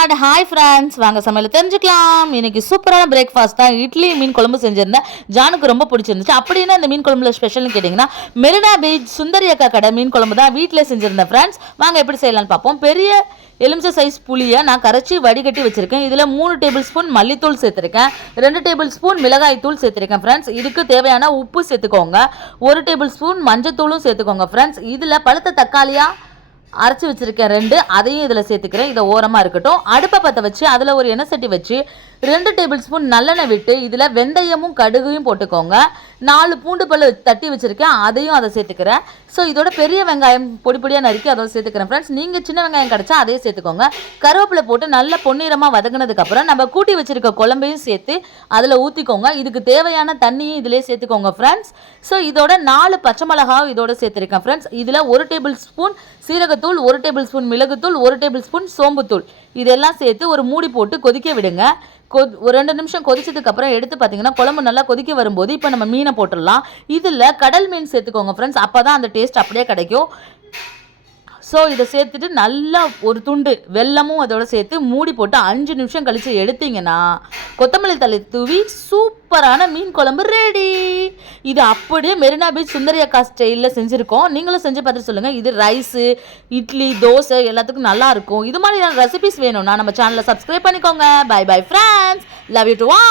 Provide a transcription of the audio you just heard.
Start hi friends வாங்க சமையல் தெரிஞ்சுக்கலாம். இன்னைக்கு சூப்பரான பிரேக்ஃபாஸ்ட் தான். இட்லி மீன் குழம்பு செஞ்சிருந்தேன். ஜானுக்கு ரொம்ப பிடிச்சிருந்துச்சு. அப்படின்னா இந்த மீன் குழம்புல ஸ்பெஷல்னு கேட்டிங்கன்னா மெரினா பீச் சுந்தரி அக்கா கடை மீன் குழம்பு தான் வீட்டில் செஞ்சிருந்தேன் ஃப்ரெண்ட்ஸ் வாங்க எப்படி செய்யலாம்னு பார்ப்போம். பெரிய எலுமிச்சை சைஸ் புளியை நான் கரைச்சி வடிகட்டி வச்சுருக்கேன். இதில் மூணு டேபிள் ஸ்பூன் மல்லித்தூள் சேர்த்துருக்கேன். ரெண்டு டேபிள் ஸ்பூன் மிளகாய் தூள் சேர்த்துருக்கேன் ஃப்ரெண்ட்ஸ் இதுக்கு தேவையான உப்பு சேர்த்துக்கோங்க. ஒரு டேபிள் ஸ்பூன் மஞ்சத்தூளும் சேர்த்துக்கோங்க ஃப்ரெண்ட்ஸ் இதில் பழுத்த தக்காளியாக அரைச்சி வச்சிருக்கேன் ரெண்டு அதையும் இதில் சேர்த்துக்கிறேன். இதை ஓரமாக இருக்கட்டும். அடுப்பை பற்ற வச்சு அதில் ஒரு எண்ணெய் சட்டி வச்சு ரெண்டு டேபிள் ஸ்பூன் நல்லெண்ணெய் விட்டு இதில் வெந்தயமும் கடுகையும் போட்டுக்கோங்க. நாலு பூண்டு பல்லு தட்டி வச்சுருக்கேன் அதையும் அதை சேர்த்துக்கிறேன். ஸோ இதோட பெரிய வெங்காயம் பொடி பொடியாக நறுக்கி அதோட சேர்த்துக்கிறேன் ஃப்ரெண்ட்ஸ் நீங்கள் சின்ன வெங்காயம் கிடச்சா அதையும் சேர்த்துக்கோங்க. கருவேப்பிலை போட்டு நல்ல பொன்னிறமாக வதங்கினதுக்கப்புறம் நம்ம கூட்டி வச்சுருக்க குழம்பையும் சேர்த்து அதில் ஊற்றிக்கோங்க இதுக்கு தேவையான தண்ணியும் இதிலே சேர்த்துக்கோங்க ஃப்ரெண்ட்ஸ் ஸோ இதோட நாலு பச்சை மிளகாவும் இதோட சேர்த்துருக்கேன் ஃப்ரெண்ட்ஸ் இதில் ஒரு டேபிள் ஸ்பூன் சீரகத்தூள் ஒரு டேபிள் ஸ்பூன் மிளகுத்தூள் ஒரு டேபிள் ஸ்பூன் சோம்புத்தூள். இதெல்லாம் சேர்த்து ஒரு மூடி போட்டு கொதிக்க விடுங்க. கொ ஒரு ரெண்டு நிமிஷம் கொதிச்சதுக்கப்புறம் எடுத்து பார்த்தீங்கன்னா குழம்பு நல்லா கொதிக்க வரும்போது இப்போ நம்ம மீனை போட்டுடலாம். இதில் கடல் மீன் சேர்த்துக்கோங்க ஃப்ரெண்ட்ஸ் அப்போ தான் அந்த டேஸ்ட் அப்படியே கிடைக்கும். ஸோ இதை சேர்த்துட்டு நல்லா ஒரு துண்டு வெல்லமும் அதோட சேர்த்து மூடி போட்டு அஞ்சு நிமிஷம் கழித்து எடுத்தீங்கன்னா கொத்தமல்லி தலை தூவி சூப்பரான மீன் குழம்பு ரெடி இது அப்படியே மெரினா பீச் சுந்தரி அக்கா ஸ்டைலில் செஞ்சுருக்கோம். நீங்களும் செஞ்சு பார்த்துட்டு சொல்லுங்கள் இது ரைஸு இட்லி தோசை எல்லாத்துக்கும் நல்லாயிருக்கும் இது மாதிரியான ரெசிபிஸ் வேணும்னா நம்ம சேனலை சப்ஸ்கிரைப் பண்ணிக்கோங்க. Bye bye friends love you to வா